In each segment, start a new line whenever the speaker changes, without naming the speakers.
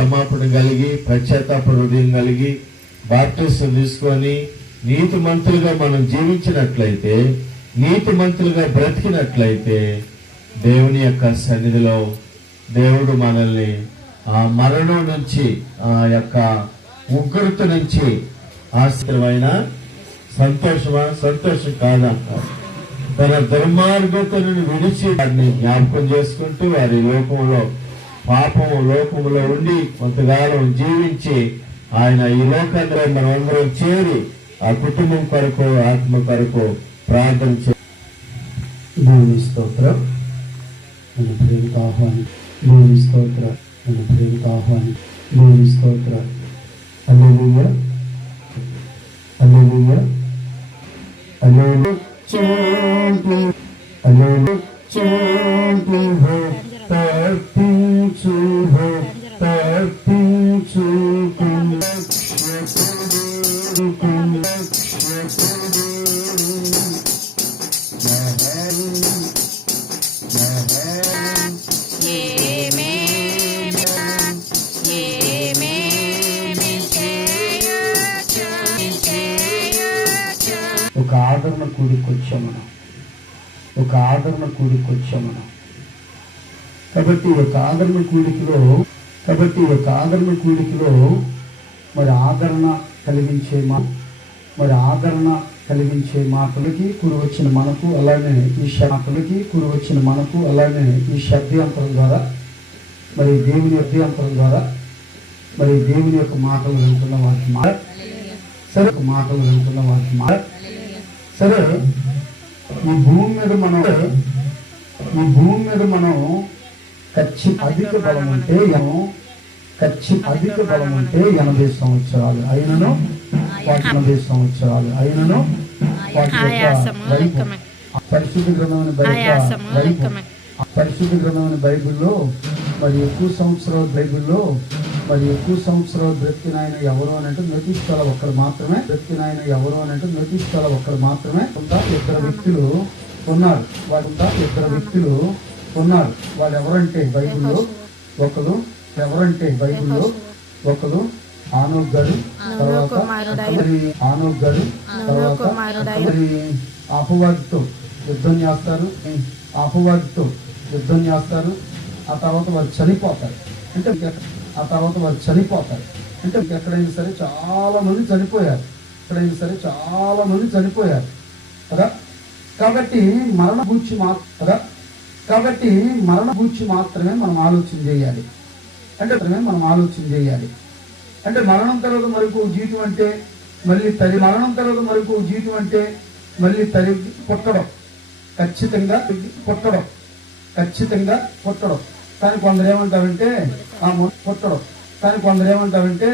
క్షమాపణ కలిగి పశ్చాత్తాప హృదయం కలిగి బాప్టిస్టులు తీసుకొని నీతి మంతులుగా మనం జీవించినట్లయితే నీతి మంతులుగా బ్రతికినట్లయితే దేవుని యొక్క సన్నిధిలో దేవుడు మనల్ని ఆ మరణం నుంచి ఆ యొక్క ఉగ్రత నుంచి ఆశ్చర్యమైన సంతోషమా? సంతోషం కాదా తన దుర్మార్గతను విడిచి వారిని జ్ఞాపకం చేసుకుంటూ వారి లోకంలో పాపము లోకంలో ఉండి కొంతకాలం జీవించి ఆయన ఈ లోకంలో మనమందరం చేరి ఆ కుటుంబం కొరకు ఆత్మ కొరకు ప్రార్థన చే
దేవుని స్తోత్రం. మన ప్రేమిక ఆహ్వాని. దేవుని స్తోత్ర. మన ప్రేమిక ఆహ్వాని. దేవుని స్తోత్ర. అల్లెలుయ్య అల్లెలుయ్య అల్లెలు అల్లెలు తర్పించు ఆదరణ ఒక ఆదరణ కూడికొచ్చాం మనం కాబట్టి ఒక ఆదరణ కూడికలో కాబట్టి ఒక ఆదరణ కూడికలో మరి ఆదరణ కలిగించే మా మరి ఆదరణ కలిగించే మాటలకి కురు వచ్చిన మనకు అలానే ఈ శాఖలకి కురు వచ్చిన మనకు అలానే ఈ శబ్దాంతరం ద్వారా మరి దేవుని అభ్యంతరం ద్వారా మరి దేవుని యొక్క మాటలు వింటున్న వారికి మాట సరే మాటలు వింటున్న వారికి మాట సరే ఈ భూమి మీద మనం ఈ భూమి మీద మనం ఖచ్చి అధిక బలం మనం ఖచ్చి అధిక బలం ఉంటే ఎనభై సంవత్సరాలు. అయినను? ఎనభై సంవత్సరాలు. అయినను. పరిశుద్ధ గ్రంథమైన బైబిల్. పరిశుద్ధ గ్రంథమైన బైబిల్లో మరి ఎక్కువ సంవత్సరాల బైబిల్లో మరి ఎక్కువ సంవత్సరాలు బ్రతికిన ఆయన ఎవరు అని అంటే నటిస్తాల ఒక్కరు మాత్రమే బ్రతికిన ఆయన ఎవరు అని అంటే నటిస్తాల ఒక్కరు మాత్రమే కొంత ఇద్దరు వ్యక్తులు ఉన్నారు. వాడుంటా ఇద్దరు వ్యక్తులు ఉన్నారు. వాళ్ళు ఎవరంటే బైబిల్లో? ఒకరు ఎవరంటే బైబిల్లో? ఒకరు ఆనోక్ గారు తర్వాత
కుమారుడైన.
ఆనోక్ గారు తర్వాత అపవాదితో యుద్ధం చేస్తారు. అపవాదితో యుద్ధం చేస్తారు. ఆ తర్వాత వాళ్ళు చనిపోతారు. అంటే ఆ తర్వాత వాళ్ళు చనిపోతారు. అంటే ఎక్కడైనా సరే చాలా మంది చనిపోయారు. ఎక్కడైనా సరే చాలా మంది చనిపోయారు. కదా? కాబట్టి మరణ గూర్చి కదా? కాబట్టి మరణ గూర్చి మాత్రమే మనం ఆలోచన చేయాలి. అంటే మనం ఆలోచన చేయాలి. అంటే మరణం తర్వాత మరొక జీవితం అంటే మళ్ళీ తల్లి మరణం తర్వాత మరొక జీవితం అంటే మళ్ళీ తల్లి పుట్టడం. ఖచ్చితంగా పుట్టడం. ఖచ్చితంగా పుట్టడం. కానీ కొందరు ఏమంటారంటే ఆ మను కొట్టడం కానీ కొందరు ఏమంటారంటే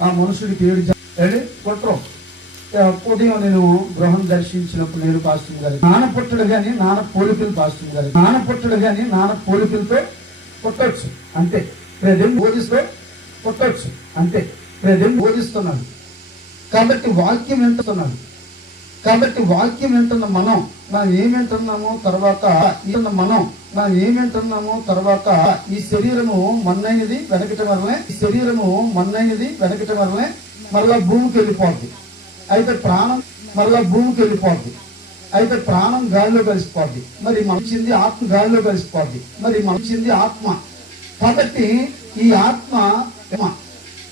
ఆ మనుషుడికి ఏడు వెళ్ళి ఏడు ఉదయం నేను గృహం దర్శించినప్పుడు నేను పాస్టింగ్ గారు నాన్న పుట్టడు కానీ నాన్న పోలికలు పాస్టింగ్ గారు నాన్న పుట్టడు కానీ నాన్న పోలికలతో పుట్టొచ్చు అంతే. ప్రజలు బోధిస్తే పుట్టొచ్చు అంతే. ప్రజలు బోధిస్తున్నాను కాబట్టి వాక్యం వింటున్నాడు కాబట్టి వాక్యం వింటున్న మనం మనం ఏం వింటున్నామో తర్వాత మనం మనం ఏం వింటున్నామో తర్వాత ఈ శరీరము మన్నైనది వెనకటం వరలే ఈ శరీరము మన్నైనది వెనకటం వరలే మరలా భూమికి వెళ్ళిపోద్ది. అయితే ప్రాణం మరలా భూమికి వెళ్ళిపోద్ది. అయితే ప్రాణం గాలిలో కలిసిపోద్ది. మరి మంచింది ఆత్మ గాలిలో కలిసిపోద్ది. మరి మంచింది ఆత్మ. కాబట్టి ఈ ఆత్మ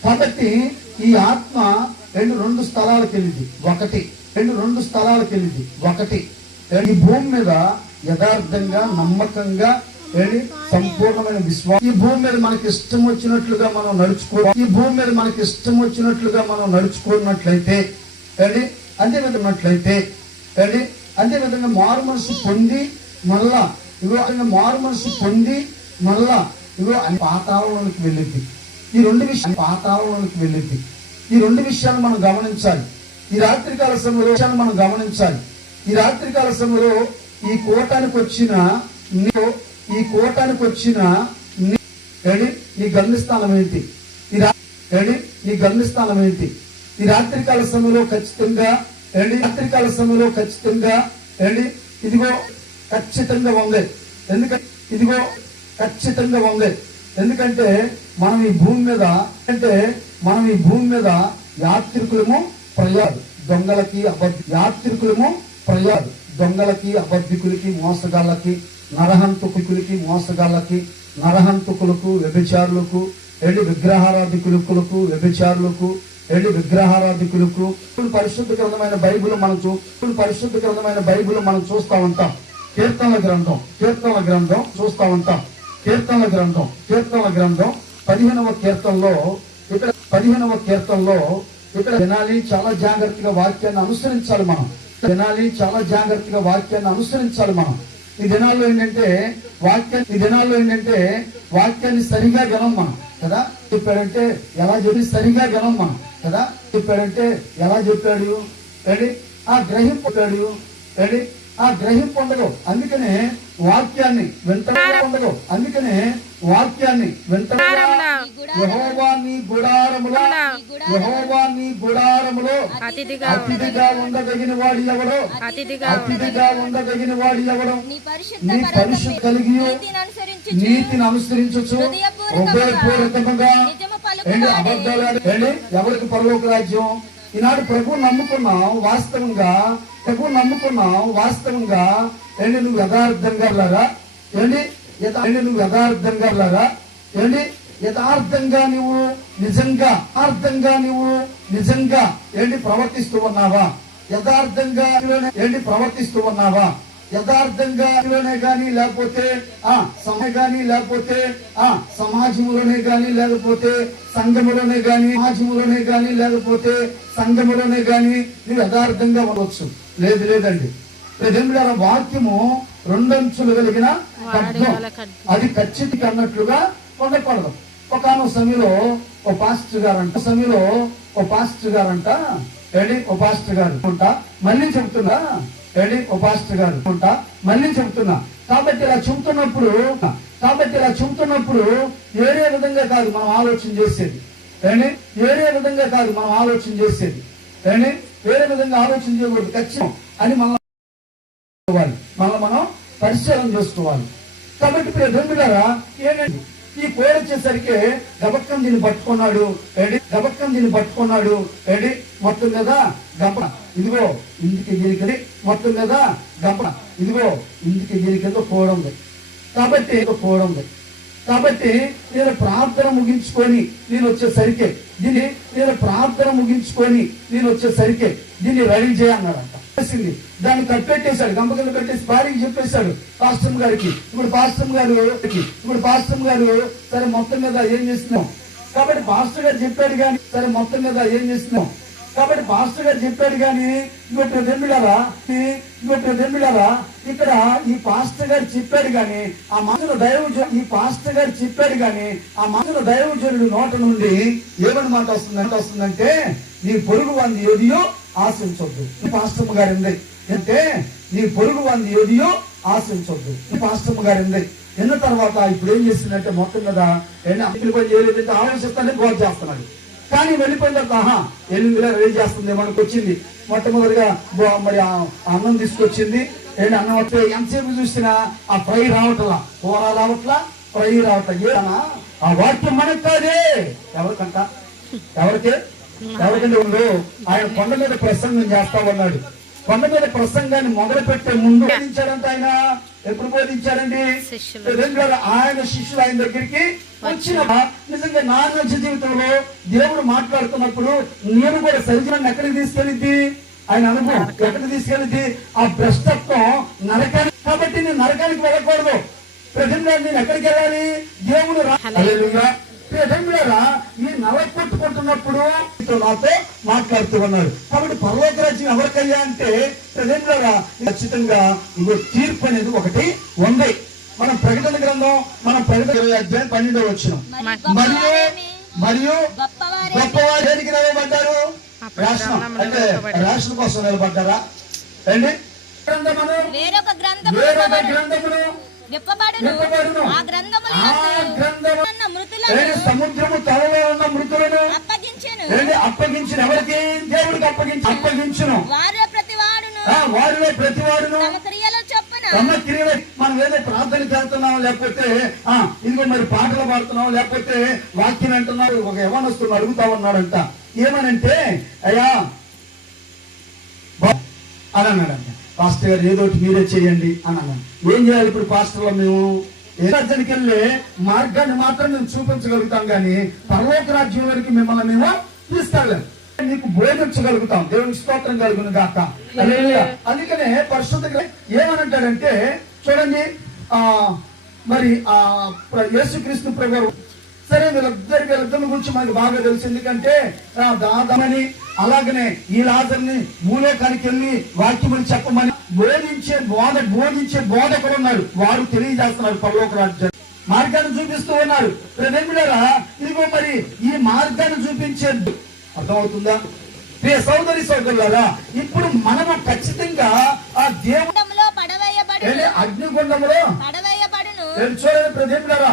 కాబట్టి ఈ ఆత్మ రెండు రెండు స్థలాలకు వెళ్ళింది. ఒకటి రెండు రెండు స్థలాలకు వెళ్ళింది. ఒకటి ఈ భూమి మీద యథార్థంగా నమ్మకంగా ఏంటి సంపూర్ణమైన విశ్వాసం. ఈ భూమి మీద మనకి ఇష్టం వచ్చినట్లుగా మనం నడుచుకో ఈ భూమి మీద మనకి ఇష్టం వచ్చినట్లుగా మనం నడుచుకున్నట్లయితే ఏంటి అదే విధమైనట్లయితే ఏంటి అదే విధంగా మారు మనసు పొంది మళ్ళా ఇగో మారు మనసు పొంది మళ్ళా ఇగో అని పాతాళంలోకి వెళ్ళింది. ఈ రెండు విషయాలు పాతాళంలోకి వెళ్ళింది. ఈ రెండు విషయాలు మనం గమనించాలి. ఈ రాత్రికాల సమయంలో మనం గమనించాలి. ఈ రాత్రికాల సమయంలో ఈ కోటానికి వచ్చిన నీవు ఈ కోటానికి వచ్చిన నీ- ఏడి నీ గమ్యస్థానం ఏంటి? ఈ రా ఏడి నీ గమ్యస్థానం ఏంటి? ఈ రాత్రికాల సమయంలో ఖచ్చితంగా ఏడి రాత్రికాల సమయంలో ఖచ్చితంగా ఏడి ఇదిగో ఖచ్చితంగా ఉంది ఎందుకంటే ఇదిగో ఖచ్చితంగా ఉంది ఎందుకంటే మనం ఈ భూమి మీద అంటే మనం ఈ భూమి మీద యాత్రికులము ప్రయాదు దొంగలకి అబద్ధ యాత్రికులము ప్రయాదు దొంగలకి అబద్ధికులకి మోసగాళ్ళకి నరహంతకులకి మోసగాళ్ళకి నరహంతకులకు వ్యభిచారులకు ఏడు విగ్రహారాధికులకు వ్యభిచారులకు ఎండి విగ్రహారాధికులకు. పరిశుద్ధ గ్రంథమైన బైబుల్ మనం చూ పరిశుద్ధ గ్రంథమైన బైబుల్ మనం చూస్తా ఉంటాం. కీర్తనల గ్రంథం కీర్తనల గ్రంథం చూస్తా ఉంటాం. కీర్తనల గ్రంథం కీర్తనల గ్రంథం. పదిహేనవ కీర్తనలో ఇక్కడ పదిహేనవ కీర్తనలో వినాలి చాలా జాగ్రత్తగా వాక్యాన్ని అనుసరించాలి మనం. వినాలి చాలా జాగ్రత్తగా వాక్యాన్ని అనుసరించాలి మనం. ఈ దినాల్లో ఏంటంటే వాక్యాన్ని ఈ దినాల్లో ఏంటంటే వాక్యాన్ని సరిగా గనం మనం కదా? చెప్పాడంటే ఎలా చెప్పి సరిగా గనం మనం కదా? చెప్పాడంటే ఎలా చెప్పాడు? ఏడి? ఆ గ్రహింపాడు ఏడి? ఆ గ్రహింపు ఉండదు అందుకనే వాక్యాన్ని ఉండదు అందుకనే వాక్యాన్ని వెంటనే యెహోవా నీ గుడారములో యెహోవా నీ గుడారములో
అతిథిగా
ఉండదగిన వాడు ఎవడో?
అతిథిగా
ఉండదగిన వాడు ఎవడో?
నీ పరిశుద్ధ
పరిశుద్ధ కలిగి
నీతిని అనుసరించుచు.
నీతిని అనుసరించచ్చు హృదయపూర్వకముగా
నిజము
ఏంటి
పలుకువాడే
అబద్ధాలు ఏంటి? ఎవరికి పరలోక రాజ్యం? ఈనాడు ప్రభు నమ్ముకున్నాం వాస్తవంగా ప్రభు నమ్ముకున్నాం వాస్తవంగా. ఏంటి నువ్వు యథార్థంగా లాగా ఏంటి? ఏంటి నువ్వు యథార్థంగా లాగా ఏంటి? యథార్థంగా నువ్వు నిజంగా అర్థంగా నువ్వు నిజంగా ఏంటి ప్రవర్తిస్తూ ఉన్నావా? యథార్థంగా ఏంటి ప్రవర్తిస్తూ ఉన్నావా? యథార్థంగానే గాని లేకపోతే ఆ సమయ గాని లేకపోతే ఆ సమాజంలోనే గాని లేకపోతే సంఘములోనే గాని సమాజంలోనే గాని లేకపోతే సంఘములోనే గాని నువ్వు యథార్థంగా ఉండవచ్చు లేదు లేదండి. ఆ వాక్యము రెండంచులు కలిగిన ఖడ్గం అది ఖచ్చితంగా అన్నట్లుగా ఉండకూడదు. ఒక సమయంలో ఓ పాస్టర్ గారంట సమయంలో ఓ పాస్టర్ గారంట. ఏడి ఓ పాస్టర్ గారు మళ్ళీ చెబుతున్నా ఏమండి ఓ పాస్టర్ గారు ఉంటా. మళ్ళీ చెబుతున్నా కాబట్టి ఇలా చెబుతున్నప్పుడు కాబట్టి ఇలా చెబుతున్నప్పుడు వేరే విధంగా కాదు మనం ఆలోచన చేసేది. ఏమండి వేరే విధంగా కాదు మనం ఆలోచన చేసేది. ఏమండి వేరే విధంగా ఆలోచన చేయకూడదు. ఖచ్చితం. అని మనం మనం మనం పరిశీలన చేసుకోవాలి. కాబట్టి ఇప్పుడు దొంగలారా ఏంటండి ఈ పేరు వచ్చేసరికి గబక్కం దీన్ని పట్టుకున్నాడు. ఏడి? గబక్కం దీన్ని పట్టుకున్నాడు. ఏడి? మొత్తం కదా గంప ఇదిగో ఇంటికి దీనికి మొత్తం కదా గంప ఇదిగో ఇంటికి దీనికి పోవడం కోడ ఉంది. కాబట్టి పోవడం కోడ కాబట్టి నేను ప్రార్థన ముగించుకొని నేను వచ్చేసరికి దీన్ని నేను ప్రార్థన ముగించుకొని నేను వచ్చేసరికి దీన్ని రెడీ చేయన్నాడంట చేసింది. దాన్ని కట్టెట్టేశాడు. గంప కింద పెట్టేసి భార్యకి చెప్పేశాడు పాస్టమ్ గారికి. ఇప్పుడు పాస్టమ్ గారు ఇప్పుడు పాస్టమ్ గారు సరే మొత్తం మీద ఏం చేస్తున్నాం కాబట్టి పాస్టర్ గారు చెప్పాడు కానీ సరే మొత్తం మీద ఏం చేస్తున్నాం కాబట్టి పాస్టర్ గారు చెప్పాడు కానీ ఇంకొక దెమ్మిడారా ఇంకొక దెమ్మిడారా ఇక్కడ ఈ పాస్టర్ గారు చెప్పాడు కానీ ఆ మనసులో దైవజ ఈ పాస్టర్ గారు చెప్పాడు కానీ ఆ మనసులో దైవజనుడు నోట నుండి ఏమని మాట వస్తుందంటే వస్తుందంటే నీ పొరుగు వంది ఏదియో ఆశించొద్దు. ఈ పాస్టమ్ గారు ఉంది అంటే నీ పొరుగు వంది ఏదియో ఆశించొద్దు. ఈ పాస్టమ్ గారు ఉంది ఎన్న తర్వాత ఇప్పుడు ఏం చేసిందంటే మొత్తం కదా ఏంటి పని చేయలేదంటే ఆలోచిస్తానే గోల్ చేస్తున్నాడు. కానీ వెళ్ళిపోయిన తర్వాత ఆహా ఎనిమిది వేల రెడీ చేస్తుంది మనకు వచ్చింది. మొట్టమొదటిగా మరి ఆ అన్నం తీసుకొచ్చింది. ఏంటి అన్నం వస్తే ఎంతసేపు చూసినా ఆ ఫ్రై రావట్లా? కూర రావట్లా? ఫ్రై రావట్లా? ఏనా ఆ వాక్యం మనకు కాదే. ఎవరికంట? ఎవరికి? ఎవరికంటే ఉందో ఆయన కొండ మీద ప్రసంగం చేస్తా ఉన్నాడు. కొండ మీద ప్రసంగాన్ని మొదలు పెట్టే ముందు బోధించాడంట ఆయన. ఎప్పుడు బోధించాడండి
శిష్యులు.
రెండు వేల ఆయన శిష్యులు ఆయన దగ్గరికి వచ్చిన నిజంగా నా నిజ జీవితంలో దేవుడు మాట్లాడుతున్నప్పుడు నేను కూడా సరిజనాన్ని ఎక్కడికి తీసుకెళ్ళిద్ది? ఆయన అనుభవం ఎక్కడికి తీసుకెళ్ళిద్ది? ఆ భ్రష్టత్వం నరకానికి కాబట్టి నేను నరకానికి వెళ్ళకూడదు. ప్రజెంట్ నేను ఎక్కడికి వెళ్ళాలి? దేవుడు రా- ప్రియమైనరా, ఈ నల కొట్టుకుంటున్నప్పుడు నాతో మాట్లాడుతూ ఉన్నారు. కాబట్టి పర్లోక రాజ్యం ఎవరికయ్యా అంటే ప్రజెంట్లరా ఖచ్చితంగా ఇగో తీర్పు అనేది ఒకటి ఉంది. మనం ప్రకటన గ్రంథం మనం ప్రకటన ఇరవై అధ్యాయం పన్నెండో వచ్చిన మరియు మరియు
గొప్పవారే
దేనికి నిలబడ్డారు? రాష్ట్రం. అంటే రాష్ట్రం కోసం నిలబడ్డారా? అండి గ్రంథమును
వేరొక గ్రంథము
వేరొక గ్రంథమును
విప్పబడును. ఆ
సముద్రము తలలో ఉన్న మృతులను
అప్పగించెను.
అప్పగించిన ఎవరికి? దేవుడికి అప్పగించి అప్పగించును.
వారిలో ప్రతి వాడును
ఆ, వారిలో ప్రతి వాడును
తమ క్రియల చొప్పున.
తమ క్రియల మనం ఏదో ప్రార్థనకి వెళ్తున్నాం లేకపోతే ఆ ఇదిగో మరి పాటలు పాడుతున్నాం లేకపోతే వాక్యం అంటున్నాడు ఒక యవనస్తుడు అడుగుతా ఉన్నాడంట. ఏమనంటే అయ్యా అని అన్నాడంట. పాస్టర్ గారు ఏదో ఒకటి మీరే చేయండి అని అన్నాను. ఏం చేయాలి ఇప్పుడు పాస్టర్లో మేము? ఏ రాజ్యానికి వెళ్ళే మార్గాన్ని మాత్రం మేము చూపించగలుగుతాం కానీ పర్లోక రాజ్యం వరకు మిమ్మల్ని మేము తీసుకెళ్ళాము నీకు బోధించగలుగుతాం దేవుని స్తోత్రం కలుగును గాక. అందుకనే పరిశుద్ధ ఏమనంటాడంటే చూడండి ఆ మరి ఆ యేసుక్రీస్తు ప్రభు సరే వీళ్ళిద్దరి వీళ్ళిద్దరి గురించి మనకు బాగా తెలుసు. ఎందుకంటే దాదామని అలాగనే ఈ లాజర్ని మూలోకానికి వెళ్ళి వాక్యములు చెప్పమని బోధించే బోధ బోధించే బోధకుడు ఉన్నారు వారు తెలియజేస్తున్నారు పరలోక రాజ్యం మార్గాన్ని చూపిస్తూ ఉన్నారు. ప్రేమిలారా ఇదిగో మరి ఈ మార్గాన్ని చూపించే అర్థమవుతుందా? ప్రియ సోదరి సోదరులారా ఇప్పుడు మనము ఖచ్చితంగా ఆ దేవుడు? అగ్నిగుండంలో చూడండి ప్రదేములారా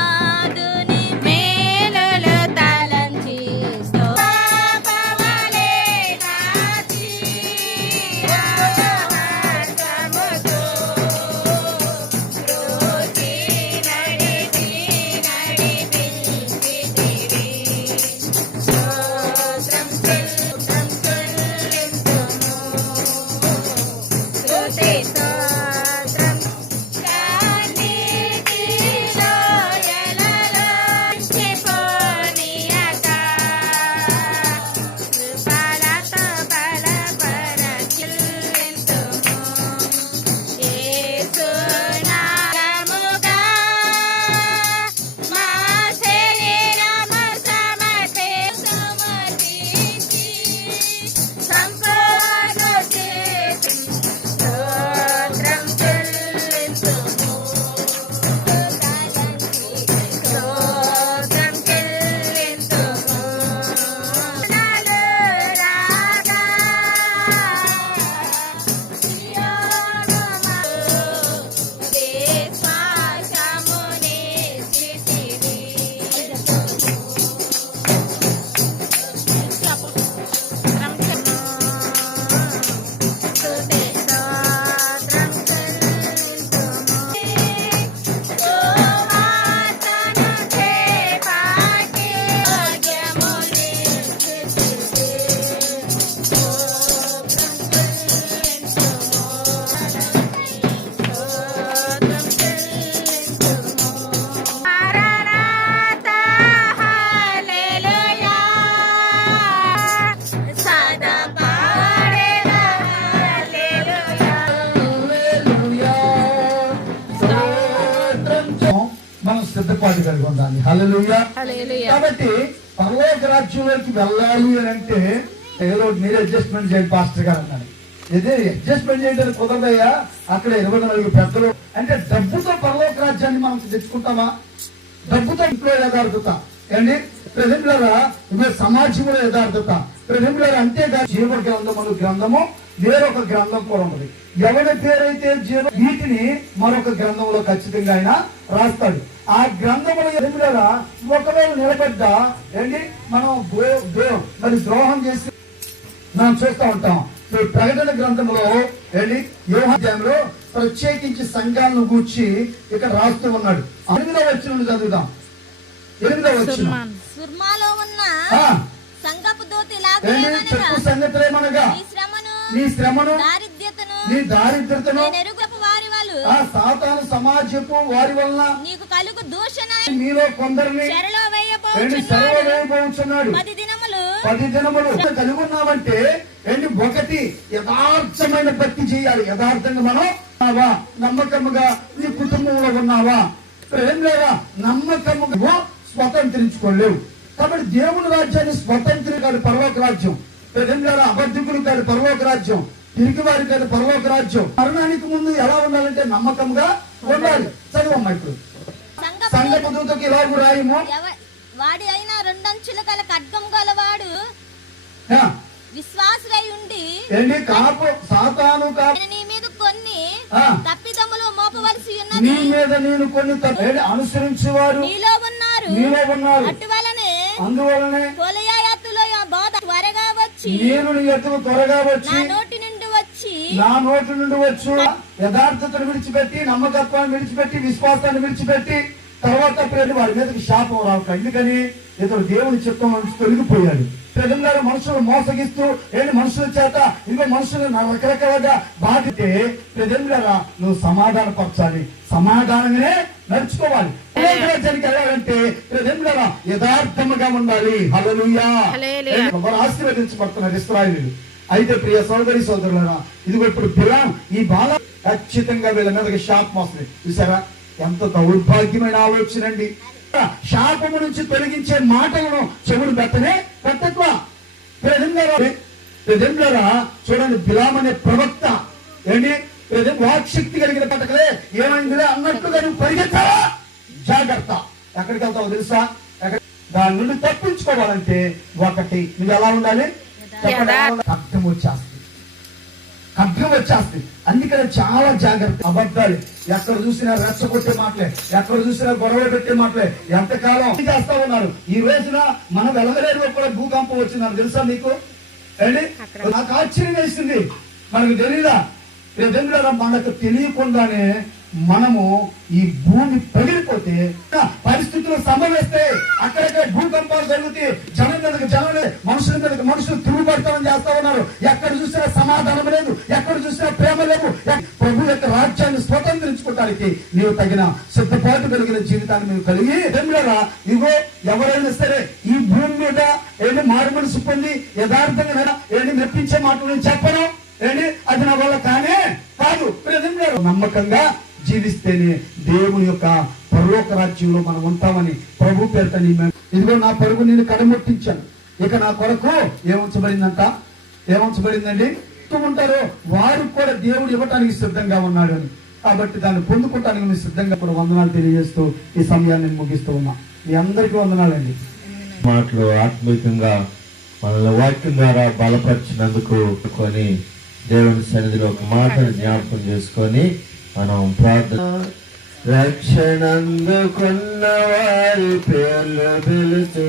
సిద్ధపాటు కలిగి ఉండాలి హల్లెలూయా. కాబట్టి పరలోక రాజ్యంలోకి వెళ్ళాలి అని అంటే ఏదో మీరు అడ్జస్ట్మెంట్ చేయండి పాస్టర్ గారు అన్నాడు ఇది అడ్జస్ట్మెంట్ చేయడానికి కుదరదయ్యా? అక్కడ ఇరవై నాలుగు పెద్దలు. అంటే డబ్బుతో పరలోక రాజ్యాన్ని మనం తెచ్చుకుంటామా? డబ్బుతో ఇంట్లో యథార్థత. ఏంటి? ప్రజలారా ఇదే సమాజంలో యథార్థత. ప్రజలారా అంతేగా జీవ గ్రంథములు గ్రంథము వేరొక గ్రంథం కూడా ఉంది ఎవరి పేరైతే జీవ వీటిని మరొక గ్రంథంలో ఖచ్చితంగా ఆయన రాస్తాడు. ఆ గ్రంథముల ఎదుగుదల ఒకవేళ నిలబడ్డా. ఏంటి మనం మరి ద్రోహం చేసి మనం చూస్తూ ఉంటాం. ఈ ప్రకటన గ్రంథంలో వెళ్ళి యోహాధ్యాయంలో ప్రత్యేకించి సంఘాలను గూర్చి ఇక్కడ రాస్తూ ఉన్నాడు. ఎనిమిదవ వచ్చిన చదువుదాం. ఎనిమిదవ వచ్చిన.
సుర్మాలో ఉన్న దూతి
సంగతులేమనగా
నీ శ్రమను
నీ శ్రమను
దారిద్ర్యతను వాళ్ళు
ఆ సాతాను సమాజపు వారి వలన
నీకు కలుగు దూషణ
మీలో కొందరిని
చెరలో వేయబోచున్నాడు. పది దినములు.
పది దినములు. కలిగి ఉన్నామంటే ఏంటి ఒకటి యథార్థమైన భక్తి చేయాలి. యథార్థంగా మనం ఉన్నావా? నమ్మకముగా నీ కుటుంబంలో ఉన్నావా? ఏం లేదా నమ్మకముగా స్వతంత్రించుకోలేవు. కాబట్టి దేవుని రాజ్యాన్ని స్వతంత్రి కాదు పరలోక రాజ్యం. ఏం లేదా అబద్ధికులు కాదు పరలోక రాజ్యం. తిరిగి వారి కాదు పరలోక రాజ్యం మరణానికి ముందు ఎలా ఉండాలంటే నమ్మకంగా ఉండాలి. చదువమ్మా ఇప్పుడు.
సంగపు
సంగపు దూతకి ఇలాగూ రాయము?
వాడి అయిన రెండంచుల గల ఖడ్గం గలవాడు విశ్వాసులై ఉండి
ఏంటి? కాపు సాతాను కాపు
నీ మీద కొన్ని. తప్పిదములు మోపవలసి ఉన్నది.
నీ మీద నేను కొన్ని తప్ప- ఏంటి? అనుసరించేవారు.
నీలో ఉన్నారు.
నీలో ఉన్నారు.
అటువలనే
అందువలనే
బోధ త్వరగా వచ్చి
నేను నీ ఎత్తుకు త్వరగా
నా
వచ్చి
వచ్చి
నా నోటి నుండి వచ్చు యథార్థతను విడిచిపెట్టి నమ్మకత్వాన్ని విడిచిపెట్టి విశ్వాసాన్ని విడిచిపెట్టి తర్వాత ప్రేమ వాడి మీదకి శాపం రావట ఎందుకని? ఇతడు దేవుని చిత్తం తొలగిపోయాడు. ప్రజలు మనుషులు మోసగిస్తూ ఏంటి మనుషుల చేత? ఇంకో మనుషులు రకరకాలుగా బాధితే ప్రజలుగా నువ్వు సమాధాన పరచాలి. సమాధానంగానే నడుచుకోవాలి. రాజ్యానికి వెళ్ళాలంటే ప్రజలుగా యథార్థముగా ఉండాలి. వారు ఆశీర్వదించబడుతున్నారు ఇస్రాయలీలు? అయితే ప్రియ సోదరి సోదరులరా ఇదిగో ఇప్పుడు బిలాం ఈ బాల ఖచ్చితంగా వీళ్ళ మీదకి శాపం వస్తుంది చూసారా ఎంత దౌర్భాగ్యమైన ఆలోచన అండి. శాపము నుంచి తొలగించే మాటలను చెవులు పెట్టనే పెట్టట్లా. ప్రజెండ్లరా చూడండి బిలాం అనే ప్రవక్త. ఏంటి ప్రజెంట్ వాక్శక్తి కలిగిన పట్టకలే ఏమైందిలే అన్నట్టుగా నువ్వు పరిగెత్తావా? జాగ్రత్త. ఎక్కడికి వెళ్తావో తెలుసా? ఎక్కడ- దాని నుండి తప్పించుకోవాలంటే ఒకటి నువ్వు ఎలా ఉండాలి? ఖడ్గం వచ్చేస్తుంది. ఖడ్గం వచ్చేస్తుంది. అందుకని చాలా జాగ్రత్త. అబద్ధాలు. ఎక్కడ చూసినా రెచ్చగొట్టే మాటలే. ఎక్కడ చూసినా గొడవ పెట్టే మాటలే. ఎంతకాలం చేస్తా ఉన్నారు? ఈ రోజున మన వెలగలేరులో కూడా భూకంపం వచ్చిందని తెలుసా మీకు? ఏంటి నాకు ఆశ్చర్యం వేసింది. మనకు తెలీదా? ప్రజలు మనకు తెలియకుండానే మనము ఈ భూమి పగిలిపోతే పరిస్థితులు సంభవిస్తే అక్కడక్కడ భూకంపాలు జరుగుతాయి. జనం మీదకి జనం మనుషుల మీదకి మనుషులు తిరుగుబడతామని చేస్తా ఉన్నారు. ఎక్కడ చూసినా సమాధానం లేదు ఎక్కడ చూసినా ప్రేమ లేదు. ప్రభు యొక్క రాజ్యాన్ని స్వతంత్రించుకోవడానికి నీవు తగిన సిద్ధపాటు కలిగిన జీవితాన్ని మీరు కలిగి దేవుడా ఇగో ఎవరైనా సరే ఈ భూమి మీద ఏంటి మారు మనసు పొంది యథార్థంగా ఏంటి మెప్పించే మాటలు నేను చెప్పను. ఏంటి? అది నా వల్ల కానే కాదు. ప్రజలు నమ్మకంగా జీవిస్తేనే దేవుని యొక్క పరలోక రాజ్యంలో మనం ఉంటామని ప్రభు పేరుత నీ ఇదిగో నా పరుగు నేను కడముట్టించాను ఇక నా కొరకు ఏముంచబడిందంట? ఏముంచబడిందండి? ఉంటారు. వారు కూడా దేవుడు ఇవ్వటానికి సిద్ధంగా ఉన్నాడు అని. కాబట్టి దాన్ని పొందుకోవటానికి నువ్వు సిద్ధంగా కూడా వందనాలు తెలియజేస్తూ ఈ సమయాన్ని ముగిస్తూ ఉన్నా. మీ అందరికీ వందనాలండి.
మాటలు ఆత్మీయంగా మనల్ని వాక్యం ద్వారా బలపరిచినందుకు కొని దేవుని సన్నిధిలో ఒక మాటను జ్ఞాపకం చేసుకొని మనం ప్రార్థన రక్షణందుకున్న వారి పేర్లు పిలుచు